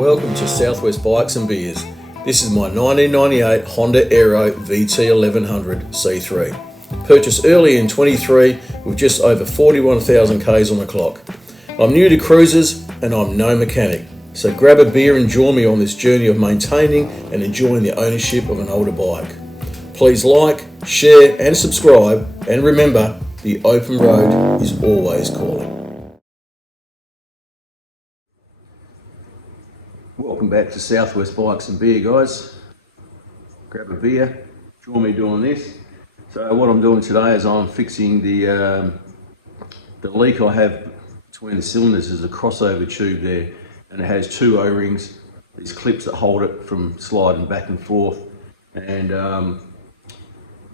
Welcome to Southwest Bikes and Beers. This is my 1998 Honda Aero VT1100C3. Purchased early in 23 with just over 41,000 Ks on the clock. I'm new to cruisers and I'm no mechanic, so grab a beer and join me on this journey of maintaining and enjoying the ownership of an older bike. Please like, share and subscribe, and remember, the open road is always calling. Welcome back to Southwest Bikes and Beer, guys. Grab a beer, join me doing this. So what I'm doing today is I'm fixing the leak I have between the cylinders. There's a crossover tube there, and it has two O-rings, these clips that hold it from sliding back and forth. And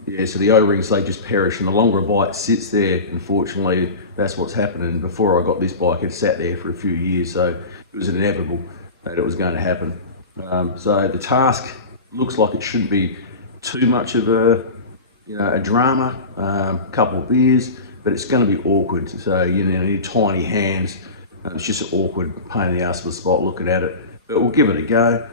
yeah, so the O-rings, they just perish, and the longer a bike sits there, unfortunately, that's what's happening. Before I got this bike, it sat there for a few years, so it was inevitable that it was going to happen. So the task looks like it shouldn't be too much of a drama, a couple of beers, but it's going to be awkward. So you need tiny hands. It's just an awkward pain in the ass of a spot looking at it, but we'll give it a go.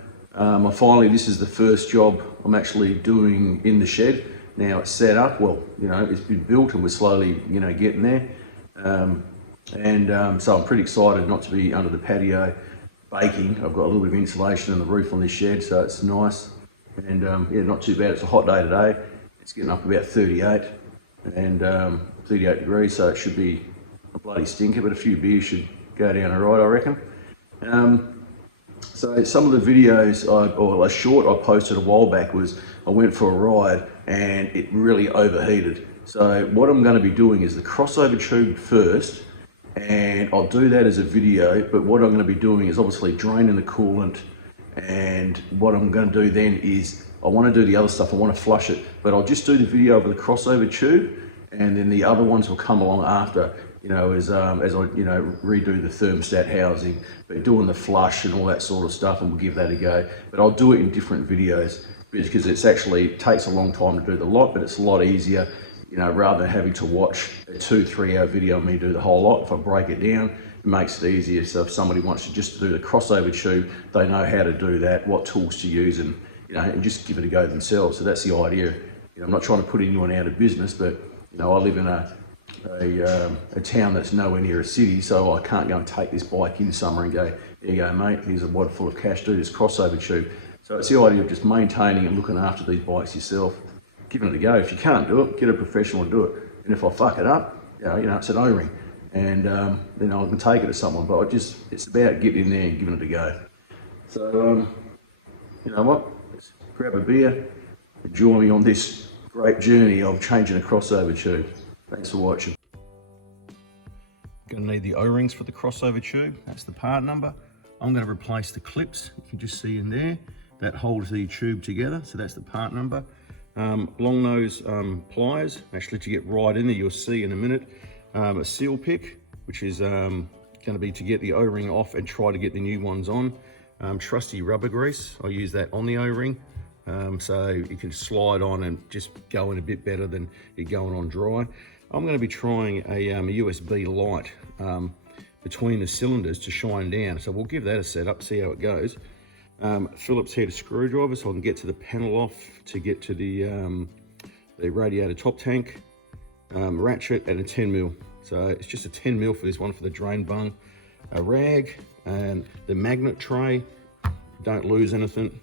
This is the first job I'm actually doing in the shed. Now it's set up, well, it's been built and we're slowly, getting there. So I'm pretty excited not to be under the patio baking. I've got a little bit of insulation in the roof on this shed, so it's nice. And yeah, not too bad. It's a hot day today. It's getting up about 38 and 38 degrees, so it should be a bloody stinker, but a few beers should go down all right, I reckon. So some of the videos, or a short I posted a while back, was I went for a ride and it really overheated. So what I'm going to be doing is the crossover tube first, and I'll do that as a video, but what I'm going to be doing is obviously draining the coolant, and what I'm going to do then is I want to do the other stuff. I want to flush it, but I'll just do the video of the crossover tube, and then the other ones will come along after, as I redo the thermostat housing, but doing the flush and all that sort of stuff, and we'll give that a go. But I'll do it in different videos because it takes a long time to do the lot, but it's a lot easier, rather than having to watch a 2-3 hour video of me do the whole lot. If I break it down, it makes it easier. So if somebody wants to just do the crossover tube, they know how to do that, what tools to use, and and just give it a go themselves. So that's the idea. I'm not trying to put anyone out of business, but I live in a town that's nowhere near a city, so I can't go and take this bike in summer and go, there you go, mate, here's a wad full of cash, do this crossover tube. So it's the idea of just maintaining and looking after these bikes yourself, giving it a go. If you can't do it, get a professional to do it. And if I fuck it up, it's an O-ring, and then I can take it to someone. But it's about getting in there and giving it a go. So you know what? Let's grab a beer and join me on this great journey of changing a crossover tube. Thanks for watching. Going to need the O-rings for the crossover tube. That's the part number. I'm going to replace the clips. You can just see in there that holds the tube together. So that's the part number. Long nose pliers, actually, to get right in there. You'll see in a minute a seal pick, which is going to be to get the O-ring off and try to get the new ones on. Trusty rubber grease, I use that on the O-ring, so you can slide on and just go in a bit better than it going on dry. I'm going to be trying a USB light between the cylinders to shine down, so we'll give that a setup, see how it goes. Phillips head screwdriver so I can get to the panel off to get to the radiator top tank, ratchet, and a 10mm. So it's just a 10mm for this one, for the drain bung, a rag, and the magnet tray. Don't lose anything,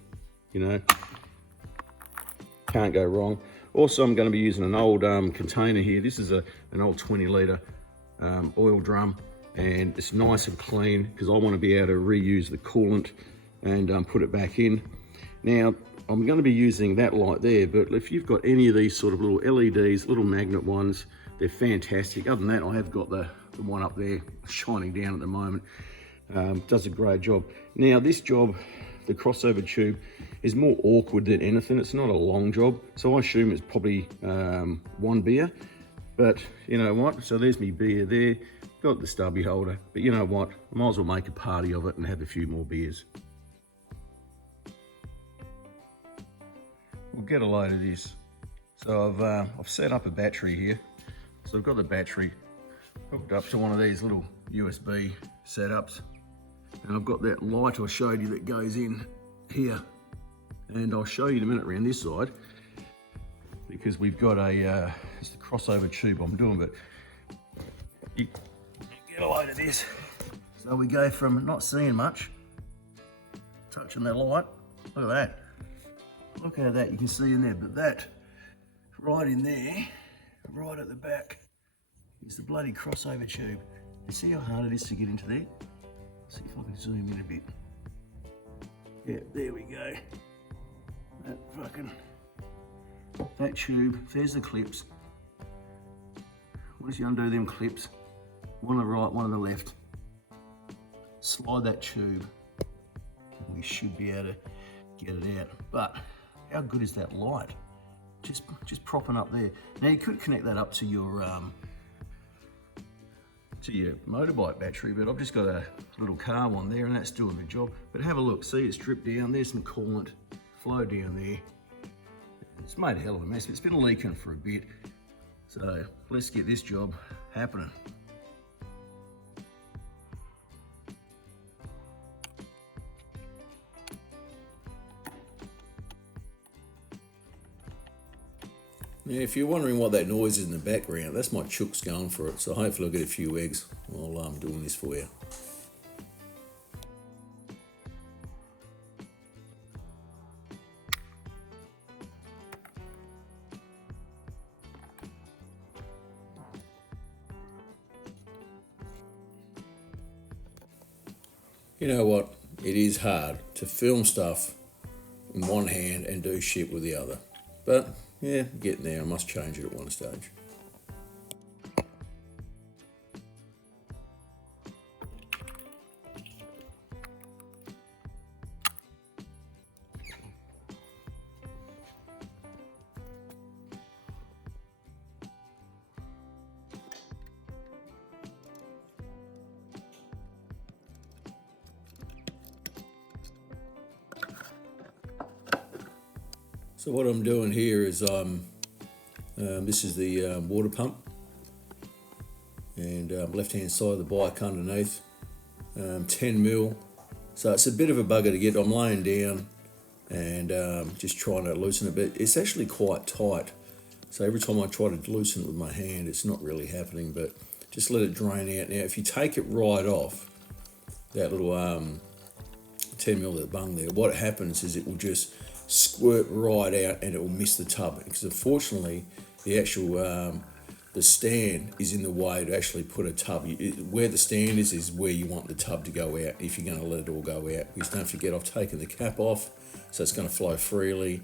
can't go wrong. Also, I'm going to be using an old container here. This is an old 20-litre oil drum, and it's nice and clean because I want to be able to reuse the coolant and put it back in. Now, I'm going to be using that light there, but if you've got any of these sort of little LEDs, little magnet ones, they're fantastic. Other than that, I have got the one up there shining down at the moment. Does a great job. Now, this job, the crossover tube, is more awkward than anything. It's not a long job, so I assume it's probably one beer. But you know what? So there's me beer there. Got the stubby holder. But you know what? I might as well make a party of it and have a few more beers. We'll get a load of this. So I've set up a battery here. So I've got the battery hooked up to one of these little USB setups. And I've got that light I showed you that goes in here. And I'll show you in a minute around this side, because we've got it's the crossover tube I'm doing, but you get a load of this. So we go from not seeing much, touching that light, look at that. Look how that you can see in there, but that right in there, right at the back, is the bloody crossover tube. You see how hard it is to get into there? See if I can zoom in a bit. Yeah, there we go. That tube, there's the clips. Once you undo them clips, one on the right, one on the left, slide that tube, and we should be able to get it out. But how good is that light? Just propping up there. Now you could connect that up to your motorbike battery, but I've just got a little car one there and that's doing the job. But have a look, see it's dripped down, there's some coolant, flow down there. It's made a hell of a mess, it's been leaking for a bit. So let's get this job happening. Now, if you're wondering what that noise is in the background, that's my chooks going for it. So hopefully I'll get a few eggs while I'm doing this for you. You know what? It is hard to film stuff in one hand and do shit with the other. But yeah, getting there. I must change it at one stage. So what I'm doing here is this is the water pump, and left hand side of the bike underneath, 10 mil. So it's a bit of a bugger to get. I'm laying down and just trying to loosen it, but it's actually quite tight. So every time I try to loosen it with my hand, it's not really happening, but just let it drain out. Now if you take it right off, that little 10 mil that bung there, what happens is it will just squirt right out and it will miss the tub, because unfortunately the actual the stand is in the way to actually put a tub. Where the stand is where you want the tub to go out if you're going to let it all go out. Because don't forget, I've taken the cap off, so it's going to flow freely.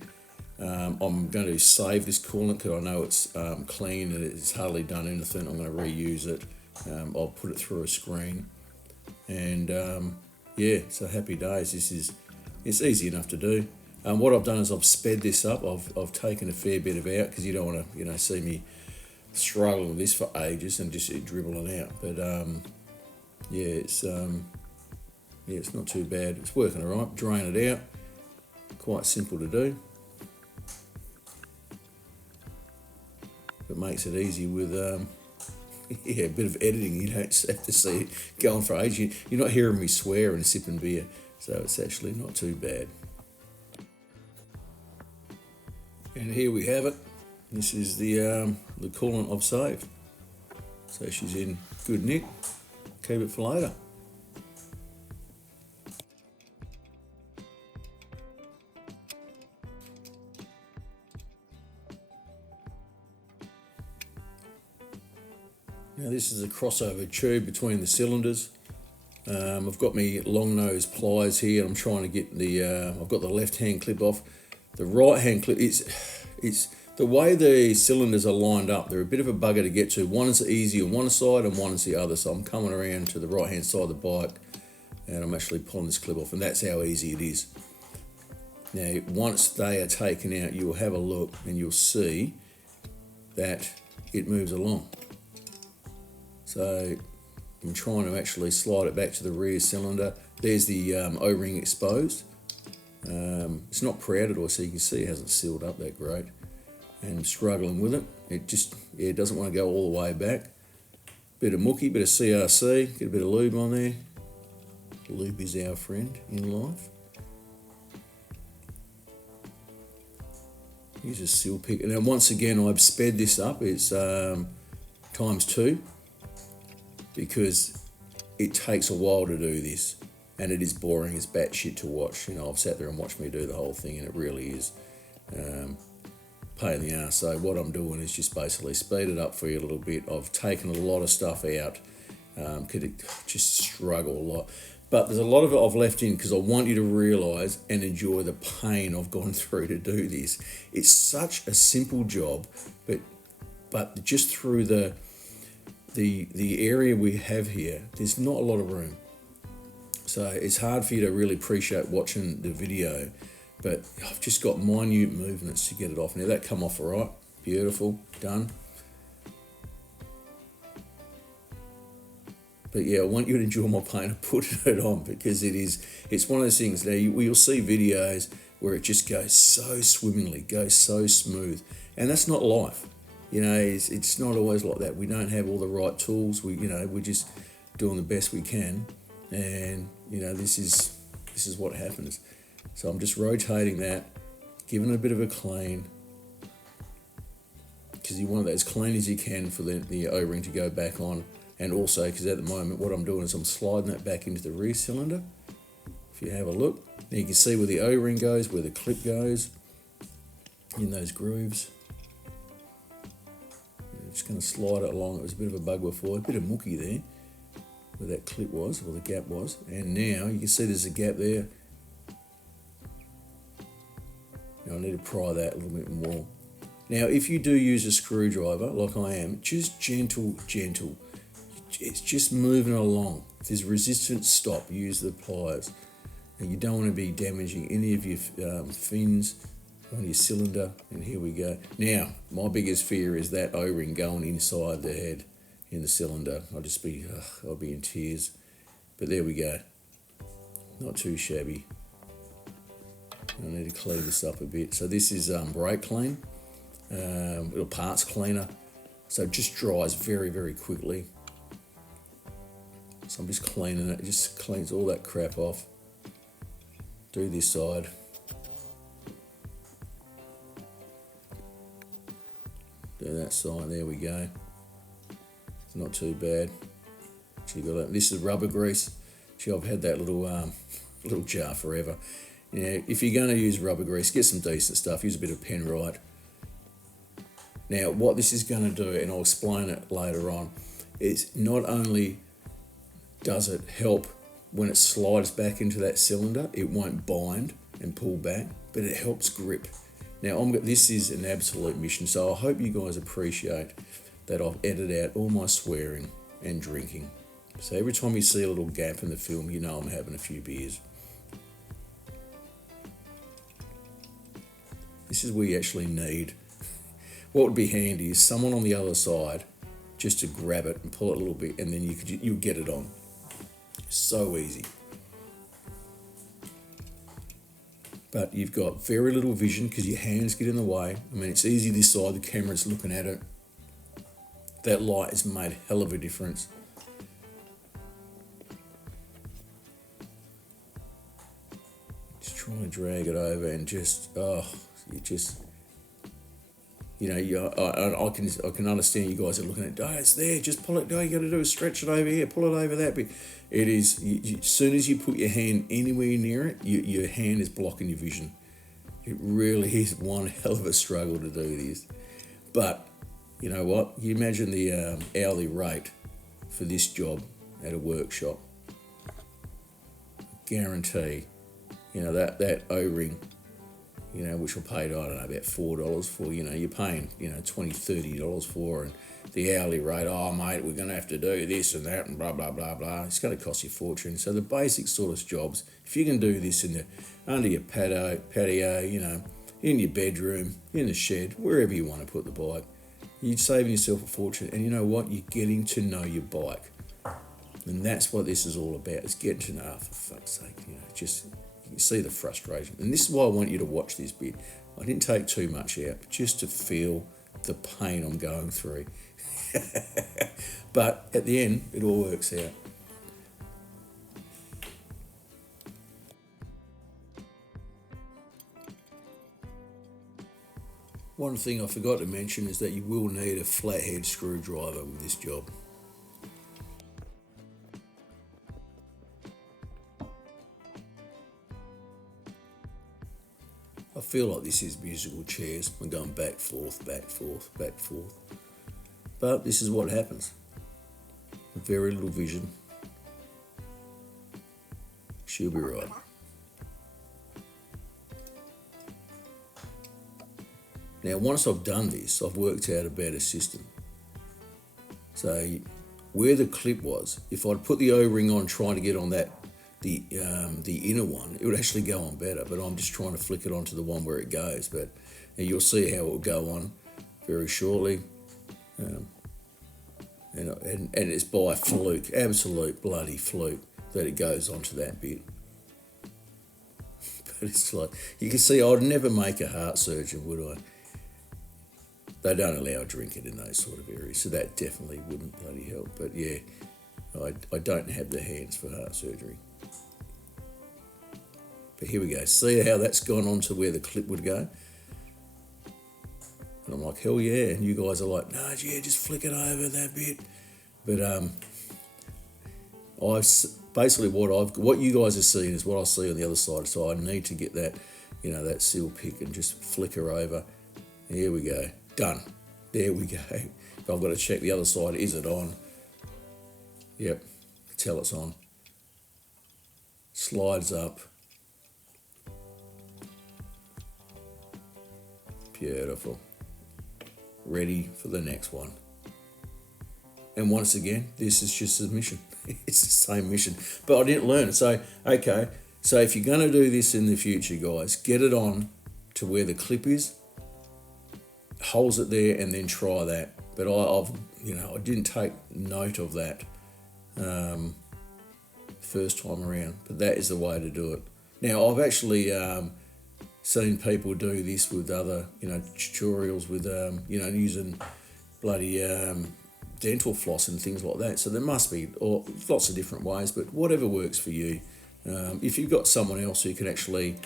I'm going to save this coolant because I know it's clean and it's hardly done anything. I'm going to reuse it. I'll put it through a screen, and yeah, so happy days. It's easy enough to do. What I've done is I've sped this up. I've taken a fair bit of out because you don't want to see me struggling with this for ages and just dribbling out. But yeah, it's not too bad. It's working all right. Drain it out. Quite simple to do. It makes it easy with yeah, a bit of editing. You don't have to see it going for ages. You're not hearing me swear and sipping beer, so it's actually not too bad. And here we have it. This is the coolant I've saved. So she's in good nick. Keep it for later. Now this is a crossover tube between the cylinders. I've got my long nose pliers here. I'm trying to get the, I've got the left hand clip off. The right hand clip, it's the way the cylinders are lined up, they're a bit of a bugger to get to. One is easy on one side and one is the other. So I'm coming around to the right hand side of the bike and I'm actually pulling this clip off, and that's how easy it is. Now, once they are taken out, you'll have a look and you'll see that it moves along. So I'm trying to actually slide it back to the rear cylinder. There's the O-ring exposed. It's not proud at all, so you can see it hasn't sealed up that great. And I'm struggling with it. It just, yeah, it doesn't want to go all the way back. Bit of mucky, bit of CRC, get a bit of lube on there. Lube is our friend in life. Use a seal pick. Now once again, I've sped this up. It's ×2 because it takes a while to do this, and it is boring as batshit to watch. You know, I've sat there and watched me do the whole thing, and it really is pain in the ass. So what I'm doing is just basically speed it up for you a little bit. I've taken a lot of stuff out because it just struggle a lot. But there's a lot of it I've left in because I want you to realise and enjoy the pain I've gone through to do this. It's such a simple job, but just through the area we have here, there's not a lot of room. So it's hard for you to really appreciate watching the video, but I've just got minute movements to get it off. Now that come off all right, beautiful, done. But yeah, I want you to enjoy my pain of putting it on because it's one of those things. Now you'll see videos where it just goes so swimmingly, goes so smooth, and that's not life. You know, it's not always like that. We don't have all the right tools. We're just doing the best we can, and you know, this is what happens. So I'm just rotating that, giving it a bit of a clean, because you want it as clean as you can for the O-ring to go back on. And also, because at the moment what I'm doing is I'm sliding that back into the rear cylinder. If you have a look, now you can see where the O-ring goes, where the clip goes, in those grooves. I'm just going to slide it along. It was a bit of a bug before, a bit of mookie there, where that clip was, or the gap was. And now you can see there's a gap there. Now I need to pry that a little bit more. Now if you do use a screwdriver, like I am, just gentle. It's just moving along. If there's resistance, stop, use the pliers. And you don't want to be damaging any of your fins on your cylinder. And here we go. Now, my biggest fear is that O-ring going inside the head in the cylinder. I'll be in tears. But there we go. Not too shabby. I need to clean this up a bit. So this is brake clean, little parts cleaner. So it just dries very, very quickly. So I'm just cleaning it. It just cleans all that crap off. Do this side. Do that side. There we go. It's not too bad. This is rubber grease. I've had that little jar forever. Now, if you're going to use rubber grease, get some decent stuff. Use a bit of Penrite. Now, what this is going to do, and I'll explain it later on, is not only does it help when it slides back into that cylinder, it won't bind and pull back, but it helps grip. Now, this is an absolute mission, so I hope you guys appreciate that I've edited out all my swearing and drinking. So every time you see a little gap in the film, you know I'm having a few beers. This is where you actually need. What would be handy is someone on the other side just to grab it and pull it a little bit, and then you'll get it on. So easy. But you've got very little vision because your hands get in the way. I mean, it's easy this side, the camera's looking at it. That light has made a hell of a difference. Just trying to drag it over and I can understand you guys are looking at, it's there, just pull it, all you got to do is stretch it over here, pull it over that bit. It is, as soon as you put your hand anywhere near it, your hand is blocking your vision. It really is one hell of a struggle to do this. But, you know what, you imagine the hourly rate for this job at a workshop. Guarantee, that O-ring, which I paid, I don't know, about $4 for, you're paying, $20, $30 for, and the hourly rate, mate, we're going to have to do this and that and blah, blah, blah, blah. It's going to cost you a fortune. So the basic sort of jobs, if you can do this under your patio, in your bedroom, in the shed, wherever you want to put the bike, you're saving yourself a fortune. And you know what? You're getting to know your bike. And that's what this is all about. It's getting to know, for fuck's sake, you see the frustration. And this is why I want you to watch this bit. I didn't take too much out, but just to feel the pain I'm going through. But at the end, it all works out. One thing I forgot to mention is that you will need a flathead screwdriver with this job. I feel like this is musical chairs. I'm going back, forth, back, forth, back, forth. But this is what happens. Very little vision. She'll be right. Now, once I've done this, I've worked out a better system. So, where the clip was, if I'd put the O-ring on trying to get on that, the inner one, it would actually go on better, but I'm just trying to flick it onto the one where it goes. But you'll see how it will go on very shortly. And it's by fluke, absolute bloody fluke, that it goes onto that bit. But it's like, you can see I'd never make a heart surgeon, would I? They don't allow drinking in those sort of areas, so that definitely wouldn't bloody help. But yeah, I don't have the hands for heart surgery. But here we go. See how that's gone on to where the clip would go? And I'm like, hell yeah. And you guys are like, no, yeah, just flick it over that bit. But basically what you guys are seeing is what I see on the other side. So I need to get that, that seal pick and just flicker over. Here we go. Done. There we go. But I've got to check the other side. Is it on? Yep. Tell it's on. Slides up. Beautiful. Ready for the next one. And once again, this is just a mission. It's the same mission. But I didn't learn it. So, okay. So if you're going to do this in the future, guys, get it on to where the clip is. Holes it there and then try that. But I didn't take note of that first time around. But that is the way to do it. Now, I've actually seen people do this with other, tutorials with, using bloody dental floss and things like that. So there must be lots of different ways, but whatever works for you. If you've got someone else who can actually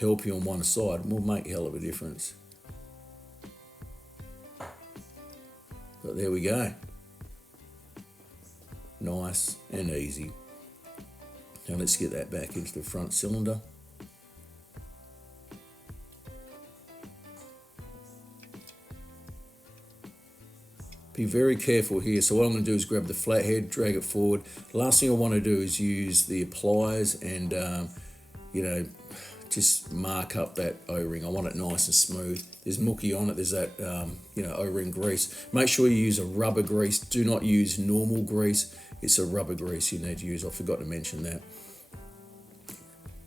help you on one side, will make a hell of a difference. But there we go. Nice and easy. Now let's get that back into the front cylinder. Be very careful here. So what I'm going to do is grab the flathead, drag it forward. The last thing I want to do is use the pliers and, just mark up that O-ring. I want it nice and smooth. There's mucky on it. There's that, O-ring grease. Make sure you use a rubber grease. Do not use normal grease. It's a rubber grease you need to use. I forgot to mention that.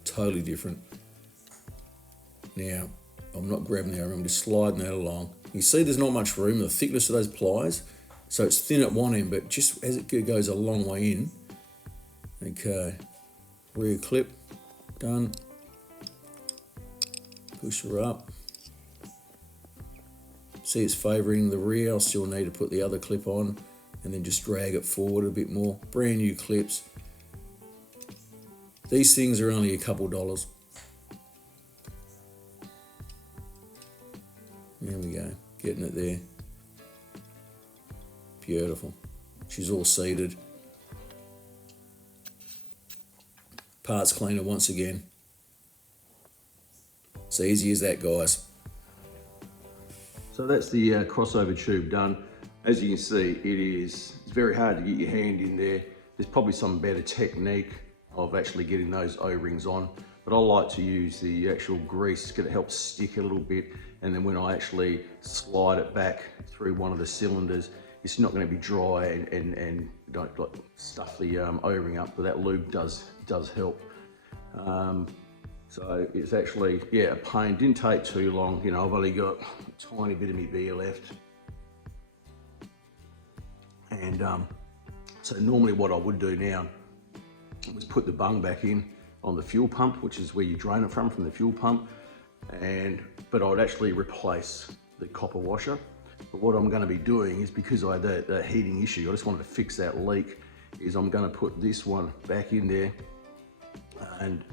Totally different. Now, I'm not grabbing the O-ring. I'm just sliding that along. You see there's not much room, the thickness of those pliers. So it's thin at one end, but just as it goes a long way in. Okay, rear clip, done. Push her up. See it's favouring the rear. I'll still need to put the other clip on and then just drag it forward a bit more. Brand new clips. These things are only a couple dollars. There we go, getting it there. Beautiful. She's all seated. Parts cleaner once again. It's easy as that, guys. So that's the crossover tube done. As you can see, it's very hard to get your hand in there. There's probably some better technique of actually getting those O-rings on, but I like to use the actual grease because it helps stick a little bit, and then when I actually slide it back through one of the cylinders, it's not going to be dry and don't like stuff the O-ring up, but that lube does help. So it's actually, a pain. Didn't take too long. I've only got a tiny bit of my beer left. And so normally what I would do now was put the bung back in on the fuel pump, which is where you drain it from the fuel pump. But I'd actually replace the copper washer. But what I'm going to be doing is, because I had that heating issue, I just wanted to fix that leak, is I'm going to put this one back in there and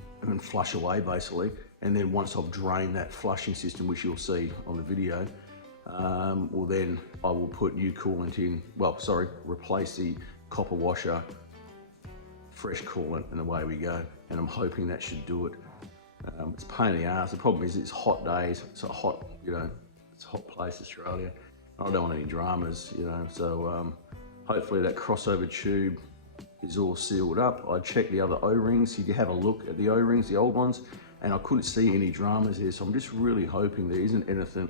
flush away basically, and then once I've drained that flushing system, which you'll see on the video, well then I will put new coolant in, replace the copper washer, fresh coolant, and away we go. And I'm hoping that should do it. It's a pain in the ass. The problem is it's hot days, it's a hot, it's a hot place, Australia. I don't want any dramas, so hopefully that crossover tube is all sealed up. I checked the other O-rings. You have a look at the O-rings, the old ones, and I couldn't see any dramas here. So I'm just really hoping there isn't anything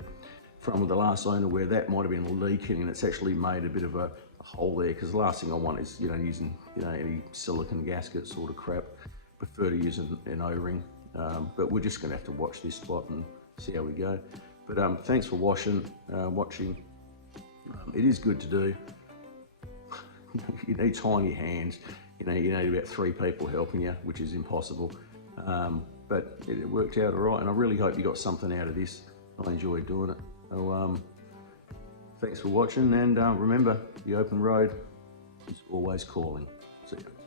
from the last owner where that might have been leaking and it's actually made a bit of a hole there, because the last thing I want is, using, any silicon gasket sort of crap. Prefer to use an O-ring, but we're just gonna have to watch this spot and see how we go. But thanks for watching. It is good to do. You need tiny hands. You need about 3 people helping you, which is impossible. But it worked out all right, and I really hope you got something out of this. I enjoyed doing it. So thanks for watching, and remember, the open road is always calling. See ya.